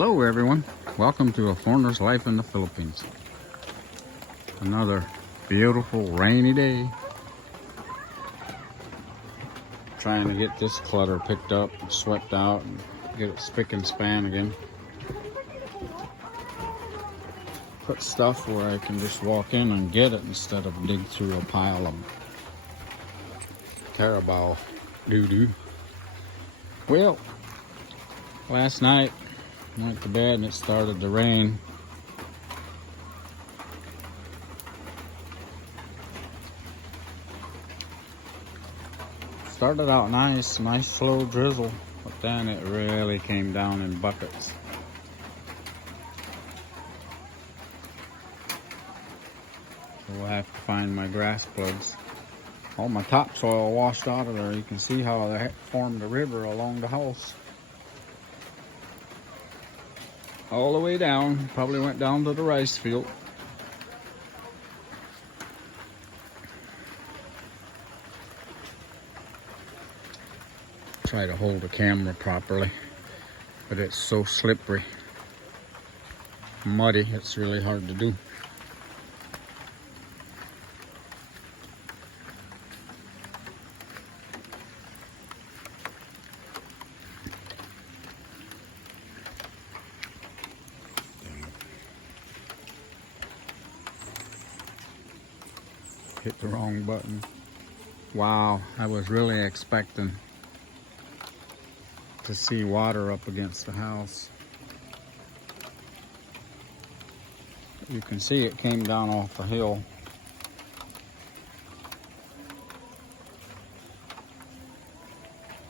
Hello everyone, welcome to A Foreigner's Life in the Philippines. Another beautiful rainy day. Trying to get this clutter picked up and swept out and get it spick and span again. Put stuff where I can just walk in and get it instead of dig through a pile of Carabao doo-doo. Well, last night went to bed and it started to rain. Started out nice slow drizzle, but then it really came down in buckets. So we'll have to find my grass plugs. All my topsoil washed out of there. You can see how they formed a river along the house. All the way down, probably went down to the rice field. Try to hold the camera properly, but it's so slippery, muddy, it's really hard to do. Hit the wrong button. Wow, I was really expecting to see water up against the house. You can see it came down off the hill.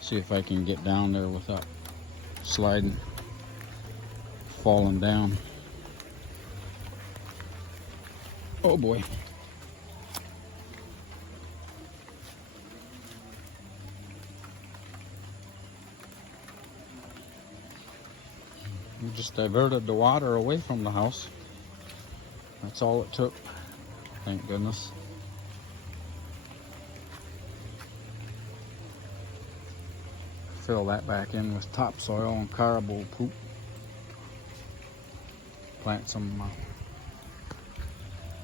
See if I can get down there without sliding, falling down. Oh boy. We just diverted the water away from the house. That's all it took. Thank goodness. Fill that back in with topsoil and caribou poop. Plant some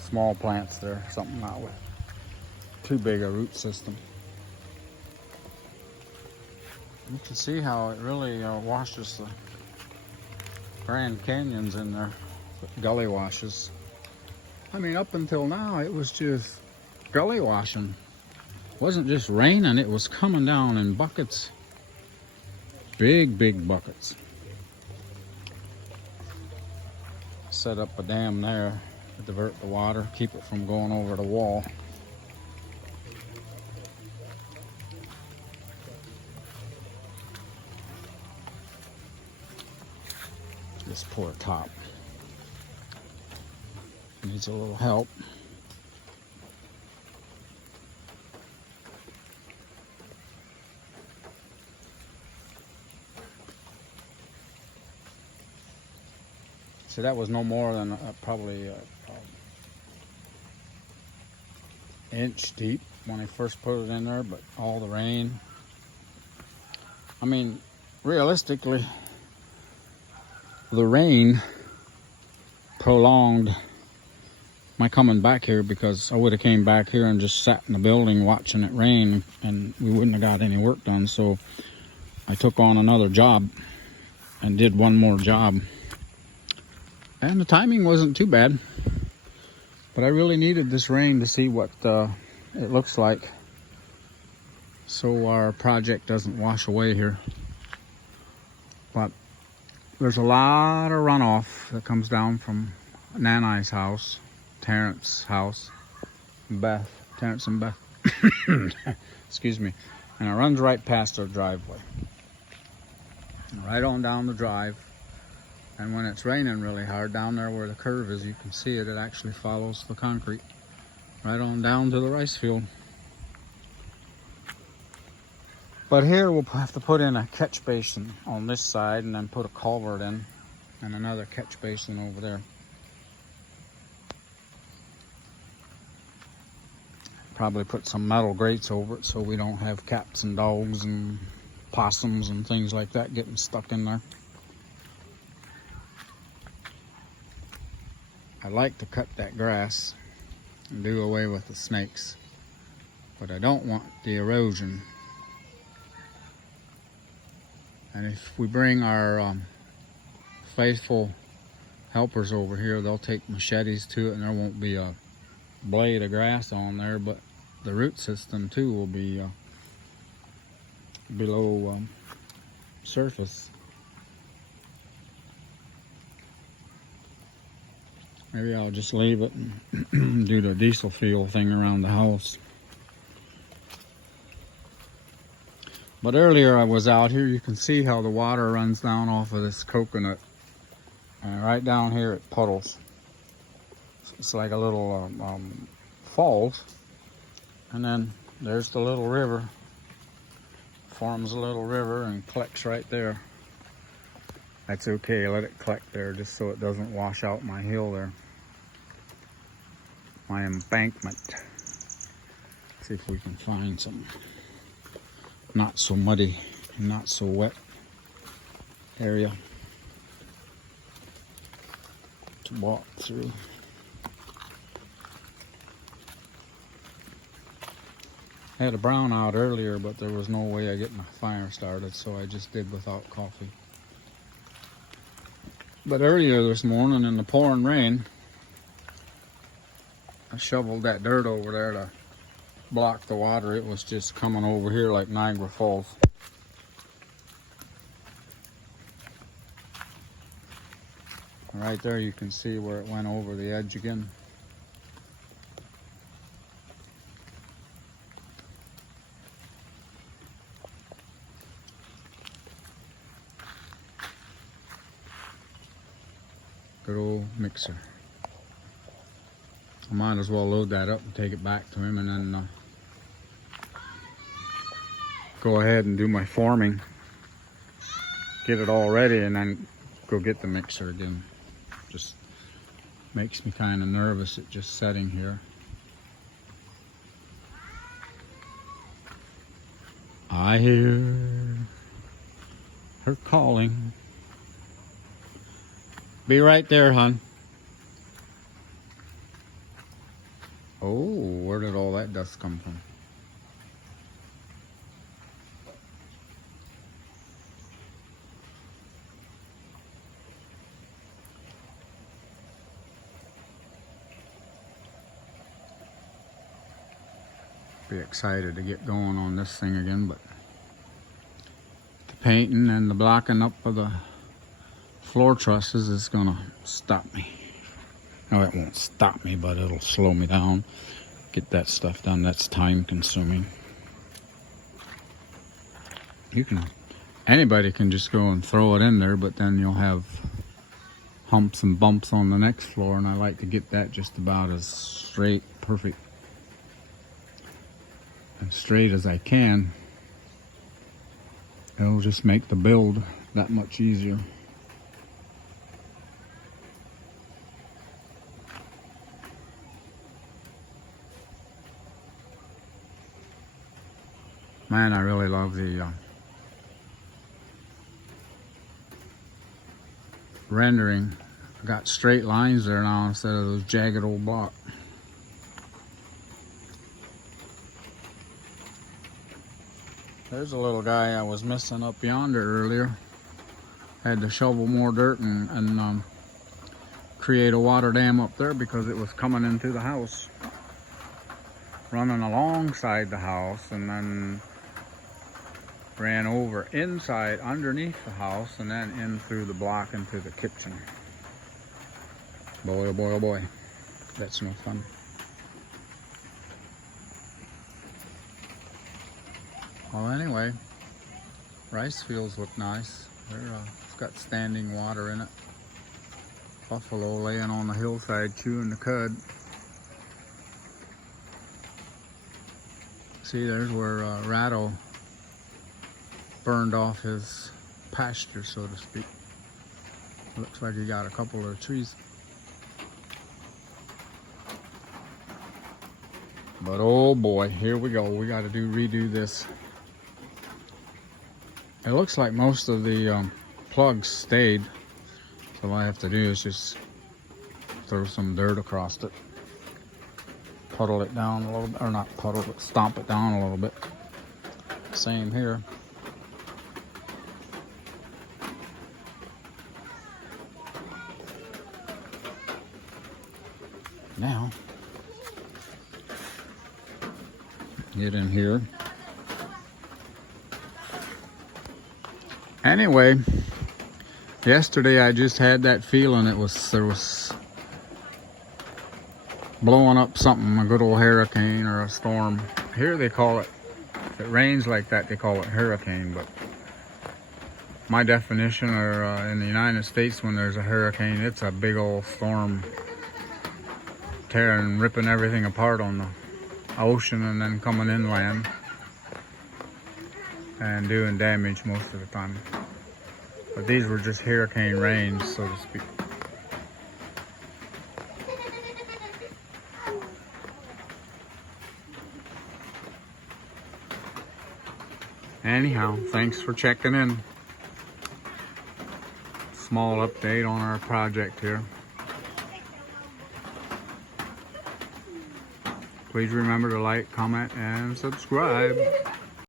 small plants there, something not with too big a root system. You can see how it really washes the Grand Canyons in there, gully washes. I mean, up until now, it was just gully washing. It wasn't just raining, it was coming down in buckets. Big buckets. Set up a dam there to divert the water, keep it from going over the wall. This poor top needs a little help. So that was no more than probably inch deep when I first put it in there, but all the rain. I mean, realistically, the rain prolonged my coming back here, because I would have came back here and just sat in the building watching it rain and we wouldn't have got any work done. So I took on another job and did one more job. And the timing wasn't too bad, but I really needed this rain to see what it looks like, so our project doesn't wash away here. But there's a lot of runoff that comes down from Nanai's house, Terrence's house, Terrence and Beth, excuse me, and it runs right past our driveway, right on down the drive. And when it's raining really hard, down there where the curve is, you can see it, it actually follows the concrete right on down to the rice field. But here we'll have to put in a catch basin on this side and then put a culvert in and another catch basin over there. Probably put some metal grates over it so we don't have cats and dogs and possums and things like that getting stuck in there. I like to cut that grass and do away with the snakes, but I don't want the erosion. And if we bring our faithful helpers over here, they'll take machetes to it and there won't be a blade of grass on there, but the root system too will be below surface. Maybe I'll just leave it and do the diesel fuel thing around the house. But earlier I was out here, you can see how the water runs down off of this coconut. And right down here it puddles. It's like a little falls. And then there's the little river. Forms a little river and collects right there. That's okay, let it collect there just so it doesn't wash out my hill there. My embankment. See if we can find some not so muddy, not so wet area to walk through. I had a brownout earlier, but there was no way of getting a fire started, so I just did without coffee. But earlier this morning in the pouring rain, I shoveled that dirt over there to block the water. It was just coming over here like Niagara Falls. Right there you can see where it went over the edge again. Good old mixer. I might as well load that up and take it back to him and then go ahead and do my forming. Get it all ready and then go get the mixer again. Just makes me kind of nervous it just sitting here. I hear her calling. Be right there, hon. Oh, where did all that dust come from? Be excited to get going on this thing again, but the painting and the blocking up of the floor trusses is gonna stop me. No, it won't stop me, but it'll slow me down. Get that stuff done. That's time consuming. Anybody can just go and throw it in there, but then you'll have humps and bumps on the next floor, and I like to get that just about as straight, perfect, and straight as I can. It'll just make the build that much easier. Man, I really love the rendering. I got straight lines there now instead of those jagged old blocks. There's a little guy I was missing up yonder earlier. Had to shovel more dirt and create a water dam up there because it was coming into the house. Running alongside the house and then ran over inside underneath the house and then in through the block into the kitchen. Boy, oh boy, oh boy. That's no fun. Well, anyway, rice fields look nice. It's got standing water in it. Buffalo laying on the hillside chewing the cud. See, there's where Ratto burned off his pasture, so to speak. Looks like he got a couple of trees. But oh boy, here we go. We got to redo this. It looks like most of the plugs stayed. So all I have to do is just throw some dirt across it. Puddle it down a little bit, or not puddle, but stomp it down a little bit. Same here. Now, get in here. Anyway, yesterday I just had that feeling there was blowing up something, a good old hurricane or a storm. Here they call it, if it rains like that, they call it hurricane, but my definition, or in the United States, when there's a hurricane, it's a big old storm tearing, ripping everything apart on the ocean and then coming inland and doing damage most of the time. But these were just hurricane rains, so to speak. Anyhow, thanks for checking in. Small update on our project here. Please remember to like, comment, and subscribe.